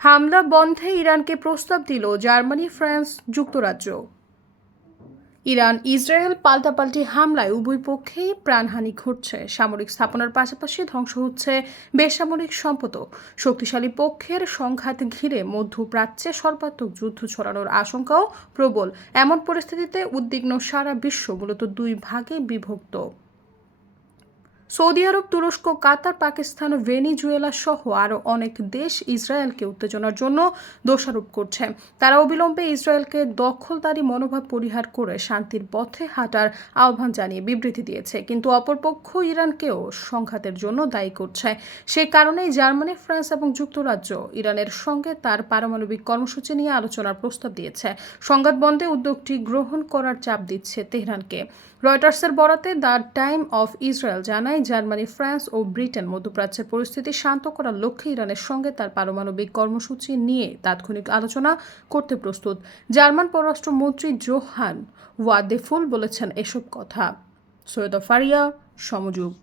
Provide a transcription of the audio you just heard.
হামলা বন্ধে ইরানকে প্রস্তাব দিল জার্মানি, ফ্রান্স, যুক্তরাজ্য। ইরান, ইসরায়েল পাল্টাপাল্টি হামলায় উভয় পক্ষেই প্রাণহানি ঘটছে। সামরিক স্থাপনার পাশাপাশি ধ্বংস হচ্ছে বেসামরিক সম্পদও। শক্তিশালী পক্ষের সংঘাত ঘিরে মধ্যপ্রাচ্যে সর্বাত্মক যুদ্ধ ছড়ানোর আশঙ্কাও প্রবল। এমন পরিস্থিতিতে উদ্বিগ্ন সারা বিশ্ব, মূলত দুই ভাগে বিভক্ত। সৌদি আরব, তুরস্ক, কাতার, পাকিস্তান, ভেনিজুয়েলা সহ আরও অনেক দেশ ইসরায়েলকে উত্তেজনার জন্য দোষারোপ করছে। তারা অবিলম্বে ইসরায়েলকে দখলদারি মনোভাব পরিহার করে শান্তির পথে হাঁটার আহ্বান জানিয়ে বিবৃতি দিয়েছে। কিন্তু অপরপক্ষ ইরানকেও সংঘাতের জন্য দায়ী করছে। সে কারণেই জার্মানি, ফ্রান্স এবং যুক্তরাজ্য ইরানের সঙ্গে তার পারমাণবিক কর্মসূচি নিয়ে আলোচনার প্রস্তাব দিয়েছে। সংঘাত বন্ধে উদ্যোগটি গ্রহণ করার চাপ দিচ্ছে তেহরানকে। রয়টার্সের বরাতে দ্য টাইম অফ ইসরায়েল জানায় জার্মানি, ফ্রান্স ও ব্রিটেন মধ্যপ্রাচ্যের পরিস্থিতি শান্ত করার লক্ষ্যে ইরানের সঙ্গে তার পারমাণবিক কর্মসূচি নিয়ে তাৎক্ষণিক আলোচনা করতে প্রস্তুত। জার্মান পররাষ্ট্রমন্ত্রী জোহান ওয়াদেফুল বলেছেন এসব কথা। সৈয়দ ফারিয়া, সমযোগ।